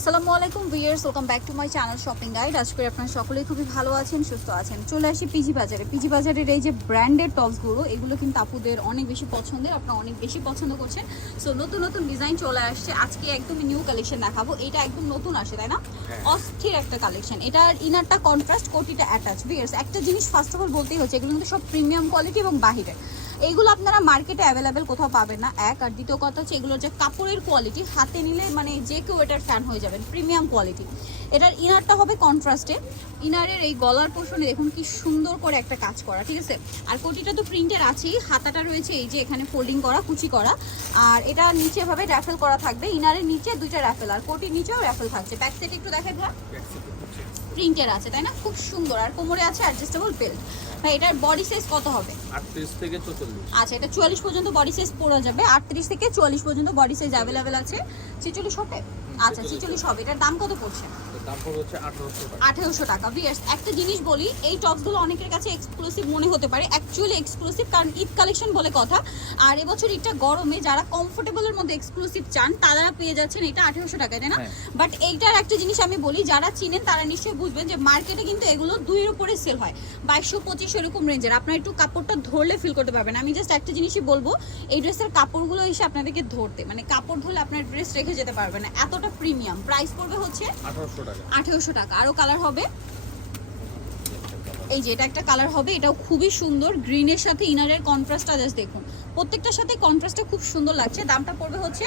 আসসালামু আলাইকুম viewers welcome back to my channel shopping guide আজ করে আপনারা সকলেই খুবই ভালো আছেন সুস্থ আছেন। চলে আসি পিজি বাজারে পিজি বাজারের এই যে ব্র্যান্ডেড টপসগুলো এগুলো কিন্তু আপুদের অনেক বেশি পছন্দের আপনারা অনেক বেশি পছন্দ করছেন। সো নতুন নতুন ডিজাইন চলে আসছে। আজকে একদমই নিউ কালেকশন দেখাবো। এটা একদম নতুন আসে তাই না? হ্যাঁ। অস্থির একটা কালেকশন এটার ইনারটা কন্ট্রাস্ট কোটিটা অ্যাটাচ ভিয়ার্স একটা জিনিস ফার্স্ট অফ অল বলতেই হচ্ছে এগুলো কিন্তু সব প্রিমিয়াম কোয়ালিটি এবং বাহিরের। এইগুলো আপনারা মার্কেটে অ্যাভেলেবেল কোথাও পাবেন না। এক আর দ্বিতীয় কথা হচ্ছে এগুলোর যে কাপড়ের কোয়ালিটি হাতে নিলে মানে যে কেউ এটার ফ্যান হয়ে যাবেন প্রিমিয়াম কোয়ালিটি এটার ইনারটা হবে কন্ট্রাস্টে ইনারের এই গলার পোর্শনে দেখুন কি সুন্দর করে একটা কাজ করা ঠিক আছে? আর কোটিটা তো প্রিন্টের আছেই হাতাটা রয়েছে এই যে এখানে ফোল্ডিং করা কুচি করা। আর এটা নিচে ভাবে র্যাফেল করা থাকবে ইনারের নিচে দুইটা র্যাফেল আর কোটির নিচেও র্যাফেল থাকছে। ব্যাক সাইড একটু দেখাই ভাই প্রিন্টের আছে তাই না? খুব সুন্দর। আর কোমরে আছে অ্যাডজাস্টেবল বেল্ট ভাই এটার বডি সাইজ কত হবে? থেকে আচ্ছা এটা চুয়াল্লিশ পর্যন্ত বডি সাইজ পড়া যাবে। আটত্রিশ থেকে চুয়াল্লিশ পর্যন্ত বডি সাইজ অ্যাভেলেবেল আছে। ছিচল্লিশ হবে? আচ্ছা ছিচল্লিশ হবে। এটার দাম কত পড়ছে? আঠারোশো টাকা। ভিয়ার্স একটা জিনিস বলি এই টপসগুলো অনেকের কাছে এক্সক্লুসিভ মনে হতে পারে অ্যাকচুয়ালি এক্সক্লুসিভ কারণ ঈদ কালেকশন বলে কথা। আর এবছর ঈদটা গরমে যারা কমফোর্টেবলের মধ্যে এক্সক্লুসিভ চান তারা পেয়ে যাচ্ছেন এটা আঠেরোশো টাকায় তাই না? হ্যাঁ। বাট এইটার একটা জিনিস আমি বলি যারা চিনেন তারা নিশ্চয়ই বুঝবেন যে মার্কেটে কিন্তু এগুলো দুইয়ের উপরে সেল হয়। বাইশশো পঁচিশশো এরকম রেঞ্জের আপনার একটু কাপড়টা ধরলে ফিল করতে পারবেন। আমি জাস্ট একটা জিনিসই বলব এই ড্রেসের কাপড়গুলো এসে আপনাদেরকে ধরতে। মানে কাপড় ধরলে আপনার ড্রেস রেখে যেতে পারবে না। এতটা প্রিমিয়াম প্রাইস পড়বে হচ্ছে আঠারোশো আঠেরোশো টাকা। আরও কালার হবে। এই যে এটা একটা কালার হবে। এটাও খুবই সুন্দর। গ্রিনের সাথে ইনারের কন্ট্রাস্টটা জাস্ট দেখুন। প্রত্যেকটার সাথে কন্ট্রাস্টটা খুব সুন্দর লাগছে। দামটা পড়বে হচ্ছে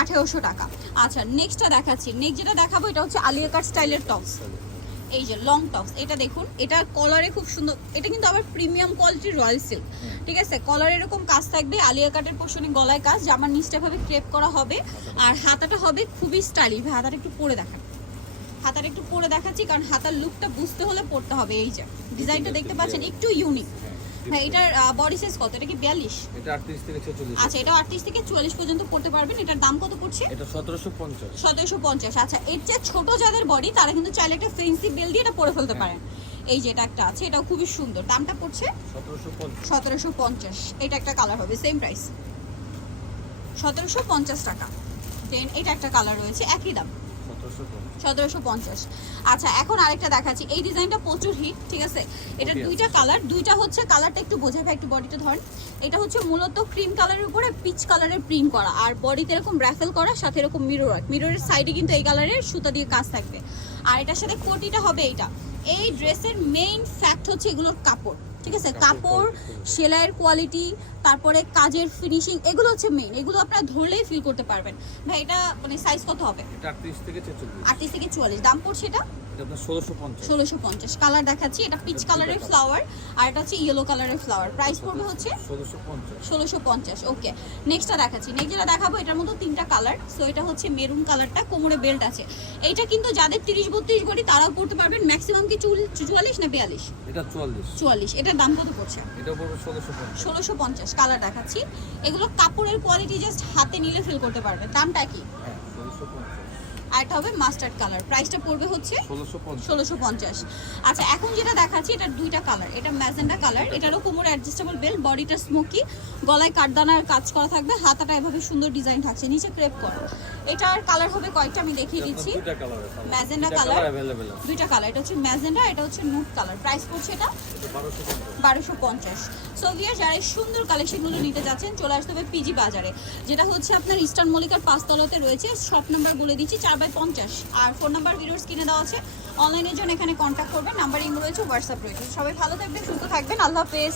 আঠারোশো টাকা। আচ্ছা নেক্সটটা দেখাচ্ছি। নেক্সট যেটা দেখাবো এটা হচ্ছে আলিয়া কাট স্টাইলের টপস এই যে লং টপস এটা দেখুন এটা কলারে খুব সুন্দর। এটা কিন্তু আবার প্রিমিয়াম কোয়ালিটির রয়্যাল সিল্ক ঠিক আছে? কলার এরকম কাজ থাকবে। আলিয়া কাটের পোর্শনে গলায় কাজ। জামার নিচটা ভাবে ক্রেপ করা হবে। আর হাতাটা হবে খুবই স্টাইলিশ হাতাটা একটু পরে দেখান। হাতাটা একটু পরে দেখাচ্ছি কারণ হাতার লুকটা বুঝতে হলে পড়তে হবে। এই যে ডিজাইনটা দেখতে পাচ্ছেন একটু ইউনিক হ্যাঁ এটার বডি সাইজ কত? এটা কি বিয়াল্লিশ? এটা আটত্রিশ থেকে ছেচল্লিশ। আচ্ছা এটা আটত্রিশ থেকে চুয়াল্লিশ পর্যন্ত পড়তে পারবেন। এটার দাম কত পড়ছে? এটা সতেরোশো পঞ্চাশ। সতেরোশো পঞ্চাশ। আচ্ছা এর চেয়ে ছোট যাদের বডি তারা কিন্তু চাইলে একটা ফেন্সি বেল দিয়ে এটা পরে ফেলতে পারেন। এই যে এটা একটা আছে এটাও খুবই সুন্দর। দামটা পড়ছে? সতেরোশো পঞ্চাশ। সতেরোশো পঞ্চাশ। এটা একটা কালার হবে সেম প্রাইস সতেরোশো পঞ্চাশ টাকা। দেন এটা একটা কালার রয়েছে একই দাম। সতেরোশো পঞ্চাশ। আচ্ছা এখন আরেকটা দেখাচ্ছি। এই ডিজাইনটা প্রচুর হিট ঠিক আছে? এটার দুইটা কালার দুইটা হচ্ছে কালারটা একটু বোঝাবে একটু বডিটা ধরেন। এটা হচ্ছে মূলত ক্রিম কালারের উপরে পিচ কালারের প্রিন্ট করা। আর বডিতে এরকম র্যাফেল করা সাথে এরকম মিরর মিররের সাইডে কিন্তু এই কালারের সুতা দিয়ে কাজ থাকবে। আর এটার সাথে কোটিটা হবে এইটা। এই ড্রেসের মেইন ফ্যাক্ট হচ্ছে এগুলোর কাপড়। ঠিক আছে? কাপড় সেলাইয়ের কোয়ালিটি তারপরে কাজের ফিনিশিং এগুলো হচ্ছে মেইন এগুলো আপনারা ধরলেই ফিল করতে পারবেন। ভাই এটা মানে সাইজ কত হবে? এটা আটত্রিশ থেকে আটত্রিশ থেকে চুয়াল্লিশ। দাম পড়ছে এটা? এটা ষোলোশো পঞ্চাশ। কালার দেখাচ্ছি। এটা পিচ কালারের ফ্লাওয়ার আর এটা হচ্ছে ইয়েলো কালারের ফ্লাওয়ার প্রাইস পড়বে হচ্ছে ষোলোশো পঞ্চাশ। ওকে নেক্সটটা দেখাচ্ছি। নেক্সট যেটা দেখাবো এটার মধ্যে তিনটা কালার সো এটা হচ্ছে মেরুন কালারটা কোমরে বেল্ট আছে। এইটা কিন্তু যাদের তিরিশ বত্রিশ বডি তারাও পড়তে পারবেন। ম্যাক্সিমাম কি চুয়াল্লিশ না বিয়াল্লিশ? এটা চুয়াল্লিশ। চুয়াল্লিশ। এটার দাম কত পড়ছে? এটা পড়বে ষোলোশো পঞ্চাশ। কালার দেখাচ্ছি। এগুলো কাপড়ের কোয়ালিটি জাস্ট হাতে নিলে ফিল করতে পারবে। দামটা কি হ্যাঁ ষোলোশো পঞ্চাশ আর এটা হবে মাস্টার্ড কালার প্রাইসটা পড়বে হচ্ছে ষোলোশো পঞ্চাশ। আচ্ছা এখন যেটা দেখাচ্ছি এটার দুইটা কালার এটা ম্যাজেন্ডা কালার এটারও কোমর অ্যাডজাস্টেবল বেল বডিটা স্মোকি গলায় কাঠদানার কাজ করা থাকবে হাতাটা এভাবে সুন্দর ডিজাইন থাকছে নিচে ক্রেপ করা। এটার কালার হবে কয়েকটা আমি দেখিয়ে দিচ্ছি। ম্যাজেন্ডা কালার দুইটা কালার এটা হচ্ছে ম্যাজেন্ডা এটা হচ্ছে নুট কালার প্রাইস পড়ছে এটা বারোশো পঞ্চাশ। বারোশো পঞ্চাশ। সো ভিয়ার যারা সুন্দর কালেকশনগুলো নিতে যাচ্ছেন চলে আসতে হবে পিজি বাজারে যেটা হচ্ছে আপনার ইস্টার্ন মল্লিকার পাঁচতলাতে রয়েছে। শপ নাম্বার বলে দিচ্ছি চার বাই পঞ্চাশ। আর ফোন নাম্বার ভিডিওস কিনে দেওয়া আছে। অনলাইনের জন্য এখানে কন্ট্যাক্ট করবেন। নাম্বার রয়েছে হোয়াটসঅ্যাপ রয়েছে। সবাই ভালো থাকবেন, সুস্থ থাকবেন। আল্লাহ হাফেজ।